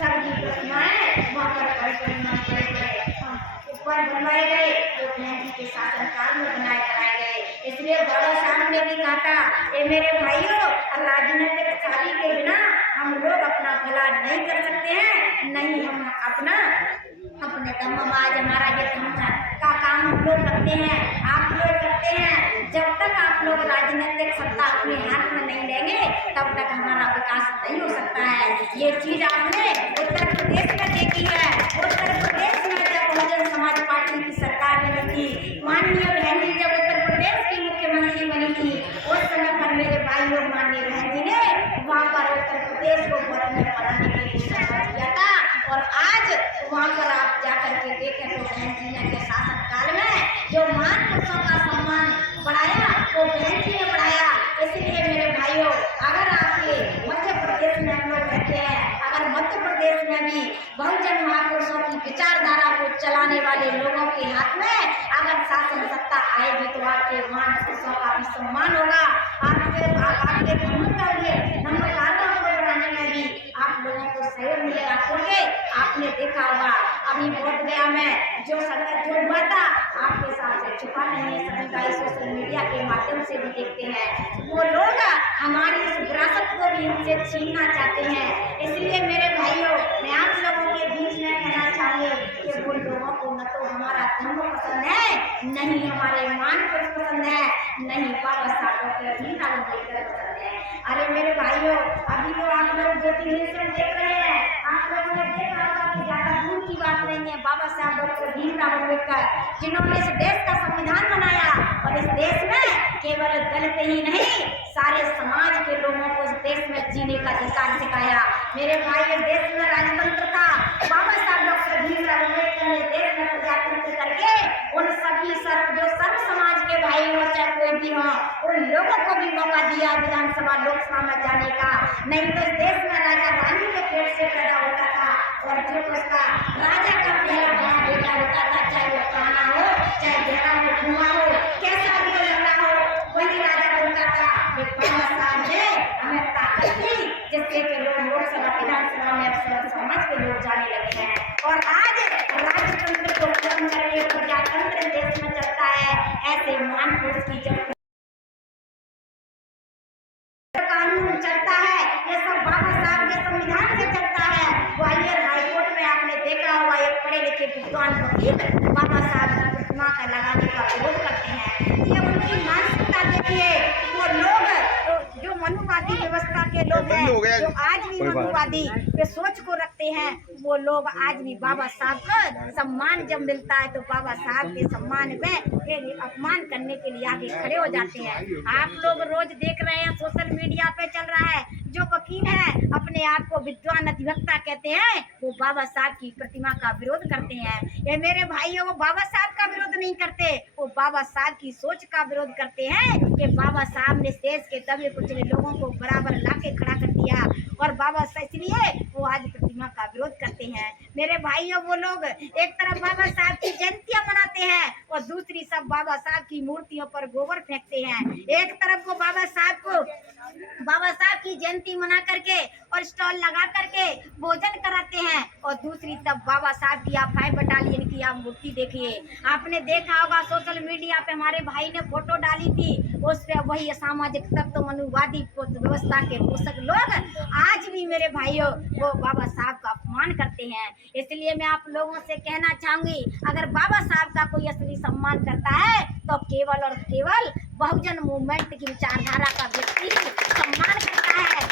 सबकी प्रतिमाएं वहाँ पर ऊपर बनवाए गए, तो बहन जी के शासनकाल में बनाए गए। इसलिए बाबा साहब ने भी कहा था, ये मेरे भाइयों, राजनीतिक साथी के बिना हम लोग अपना भला नहीं कर सकते हैं, नहीं हम अपने दम आज हमारा ये धर्म का काम हम लोग करते हैं, आप लोग करते हैं। जब तक आप लोग राजनीतिक सत्ता अपने हाथ में नहीं लेंगे तब तक हमारा विकास नहीं हो सकता है। ये चीज आपने उत्तर प्रदेश में देखी है। उत्तर प्रदेश में जब बहुजन समाज पार्टी की सरकार बनी थी, माननीय बहन जी जब उत्तर प्रदेश की मुख्यमंत्री बनी थी, उस समय पर मेरे भाई लोग माननीय बहन जी ने वहाँ पर उत्तर प्रदेश को गवर्नमेंट बनाने के लिए संघर्ष किया था। और आज वहाँ पर आप जाकर के देखें तो बहन जी ने के शासनकाल में जो मान पुरुषों का सम्मान बढ़ाया वो बहन जी ने बढ़ाया। इसलिए मेरे भाइयों, अगर आपके मध्य प्रदेश में हम लोग रहते हैं, अगर मध्य प्रदेश में भी बहुजन महापुरुषों की विचारधारा को चलाने वाले लोगों के हाथ में अगर शासन सत्ता आएगी तो आपके मान पुरुषों का भी सम्मान होगा, आपके धर्म का भी धर्म कार्यों को बढ़ाने में भी आप लोगों को सहयोग मिलेगा। क्योंकि आपने देखा होगा अभी बोध गया में जो संगत जो हुआ था, आपके साथ से छुपा नहीं है, सभी का सोशल मीडिया के माध्यम से भी देखते हैं। वो लोग हमारी इस विरासत को भी हमसे छीनना चाहते हैं। इसलिए मेरे भाइयों, मैं आप लोगों के बीच में कहना चाहूँगी कि वो लोगों को न तो हमारा धर्म पसंद है, नहीं हमारे मान पुरुष पसंद है, नहीं बाबा साहब डॉक्टर भीमराव अम्बेडकर पसंद है। अरे मेरे भाइयों, अभी तो आप लोग जो टेलीविजन देख रहे हैं, आप लोगों ने देखा होगा कि ज्यादा दूर की बात नहीं है, बाबा साहब डॉक्टर भीमराव अम्बेडकर जिन्होंने इस देश का संविधान बनाया और इस देश में केवल दलित ही नहीं सारे समाज के लोगों को इस देश में जीने का अधिकार सिखाया। मेरे भाई, इस देश में राजतंत्र था, बाबा साहब डॉक्टर भीमराव अम्बेडकर ने देश में प्रजातंत्र करके उन सभी जो सर्व समाज के भाई हो चाहे कोई भी हो, उन लोगों को भी मौका दिया विधानसभा लोकसभा में जाने का। नहीं तो इस देश में राजा रानी के पेट से पैदा होता था और जो उसका राजा का पहला बड़ा बेटा होता था, चाहे वो काना हो, चाहे गहरा हो, कुआं हो, कैसा भी लंगड़ा हो, वही राजा बनता था। बाबा साहब ने हमें ताकत दी जिससे कि लोग लोकसभा विधानसभा में अब समाज के लोग जाने लगे हैं। और आज राजतंत्र को खत्म करके प्रजातंत्र देश में चलता है। ऐसे मान पुरुष की जब कानून चलता है, ये सब बाबा साहब के संविधान से चलता है। ग्वालियर हाईकोर्ट में आपने देखा होगा, एक पढ़े लिखे विद्वान वकील बाबा साहब की प्रतिमा का लगाने का विरोध करते हैं। ये उनकी मानसिकता देखिए। वो लोग जो मनुवादी व्यवस्था के लोग हैं, जो आज भी मनुवादी के सोच को रखते हैं, वो लोग आज भी बाबा साहब का सम्मान जब मिलता है तो बाबा साहब के सम्मान में अपमान करने के लिए आगे खड़े हो जाते हैं। आप लोग रोज देख रहे हैं, सोशल मीडिया पे चल रहा है, जो वकील है अपने आप को विद्वान अधिवक्ता कहते हैं, वो बाबा साहब की प्रतिमा का विरोध करते हैं। ये मेरे भाइयों, वो बाबा साहब का विरोध नहीं करते, वो बाबा साहब की सोच का विरोध करते हैं कि बाबा साहब ने देश के दबे कुचले लोगों को बराबर लाके खड़ा कर दिया। और बाबा साहब इसलिए वो आज प्रतिमा का विरोध करते हैं। मेरे भाइयों, वो लोग एक तरफ बाबा साहब की जयंतियां मनाते हैं और दूसरी सब बाबा साहब की मूर्तियों पर गोबर फेंकते हैं। एक तरफ को बाबा साहब की जयंती मना करके और स्टॉल लगा करके भोजन कराते हैं और दूसरी तरफ बाबा साहब की आप 5 बटालियन की आप मूर्ति देखिए। आपने देखा होगा सोशल मीडिया पे हमारे भाई ने फोटो डाली थी, उस पे वही असामाजिक तत्व मनुवादी व्यवस्था के पोषक लोग आज भी मेरे भाइयों वो बाबा साहब का अपमान करते हैं। इसलिए मैं आप लोगों से कहना चाहूंगी, अगर बाबा साहब का कोई असली सम्मान करता है तो केवल और केवल बहुजन मूवमेंट की विचारधारा का व्यक्ति सम्मान करता है।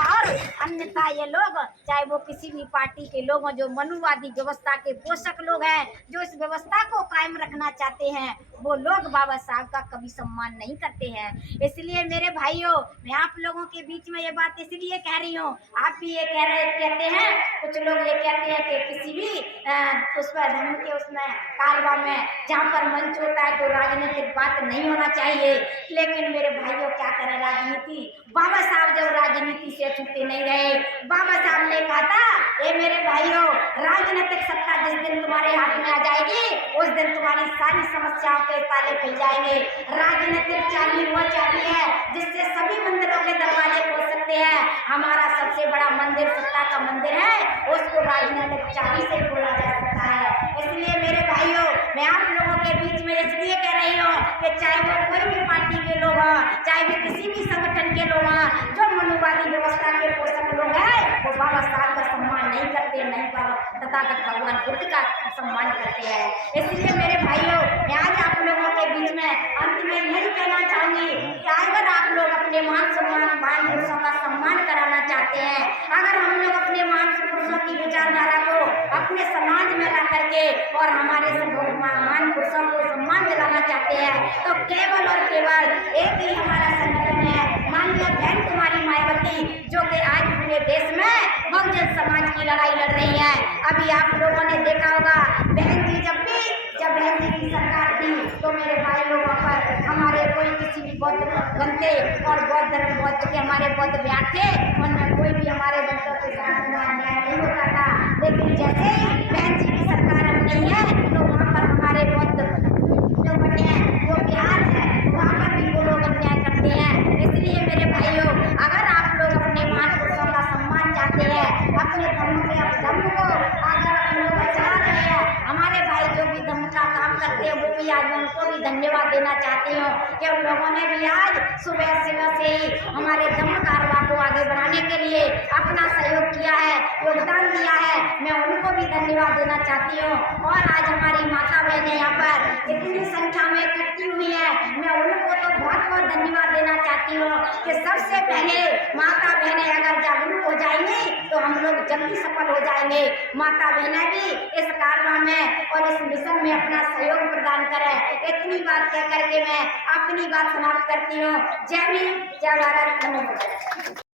और अन्यथा ये लोग, चाहे वो किसी भी पार्टी के लोग हों, जो मनुवादी व्यवस्था के पोषक लोग हैं, जो इस व्यवस्था को कायम रखना चाहते हैं, वो लोग बाबा साहब का कभी सम्मान नहीं करते हैं। इसलिए मेरे भाइयों, मैं आप लोगों के बीच में ये बात इसलिए कह रही हूँ, आप भी ये कहते हैं, कुछ लोग ये कहते हैं कि किसी भी उसमें धर्म के उसमें कारवा में जहाँ पर मंच होता है तो राजनीतिक बात नहीं होना चाहिए। लेकिन मेरे भाइयों, क्या करें राजनीति, बाबा साहब जब राजनीति से छूटे नहीं रहे। बाबा साहब ने कहा था, ये मेरे भाइयों, राजनीतिक सत्ता जिस दिन तुम्हारे हाथ में आ जाएगी उस दिन तुम्हारी सारी समस्याओं के ताले खुल जाएंगे। राजनीतिक चाबी वो चाबी है जिससे सभी मंदिरों के दरवाजे खोल सकते हैं। हमारा सबसे बड़ा मंदिर सत्ता का मंदिर है, उस दिन तक चाबी से खोला जा सकता है। इसलिए मेरे भाइयों, मैं आप लोगों के बीच में इसलिए कह रही हूँ कि चाहे वो कोई भी पार्टी के लोग हों, चाहे वो किसी भी संगठन के लोग हों, जो मनुवादी व्यवस्था के पोषक लोग हैं, वो बाबा साहब का सम्मान नहीं करते, नहीं बाबा तथागत भगवान बुद्ध का सम्मान करते हैं। इसलिए मेरे भाइयों, मैं आज आप लोगों के बीच में अंत में यही कहना चाहूंगी कि अगर आप लोग अपने मान सम्मान महान पुरुषों का सम्मान कराना चाहते हैं, अगर हम लोग अपने महान पुरुषों की विचारधारा को अपने समाज में ला करके और हमारे महान पुरुषों को सम्मान दिलाना चाहते हैं, तो केवल और केवल एक ही हमारा संगठन है, माननीय बहन कुमारी मायावती, जो कि आज पूरे देश में बहुजन समाज की लड़ाई लड़ रही है। अभी आप लोगों ने देखा होगा, बहन जी जब बहन जी की सरकार थी, तो मेरे भाई लोगों पर हमारे कोई किसी भी बौद्ध ग्रंथे और बौद्ध धर्म बौद्ध के हमारे बौद्ध विहार थे, उनमें कोई भी हमारे बच्चों के साथ अन्याय नहीं होता था। लेकिन जैसे ही बहन जी की सरकार अब नहीं है, तो वहाँ पर हमारे बौद्ध जो बने हैं, वो बिहार है, वहाँ पर भी वो लोग अन्याय करते हैं। इसलिए मेरे भाइयों, अगर आप लोग अपने महान पुरुषों का सम्मान चाहते हैं, अपने धर्म को अगर आप लोग चला रहे हैं, हमारे भाई जो भी धर्म का काम करते हैं, वो भी आज मैं उनको भी धन्यवाद देना चाहती हूँ कि उन लोगों ने भी आज सुबह से ही हमारे धर्म कारवा को आगे बढ़ाने के लिए अपना सहयोग किया है, योगदान दिया है। मैं उनको भी धन्यवाद देना चाहती हूँ। और आज हमारी माता बहनें यहाँ पर इतनी संख्या में इकट्ठी हुई है, मैं उनको तो बहुत बहुत धन्यवाद देना चाहती हूँ कि सबसे पहले माता बहनें अगर जागरूक हो जाएंगी तो हम लोग जल्दी सफल हो जाएंगे। माता बहनें भी इस कारवा में और इस मिशन में अपना सहयोग प्रदान करें। इतनी बात कह करके मैं अपनी बात समाप्त करती हूँ। जय भीम, जय भारत, नमो बुद्धाय।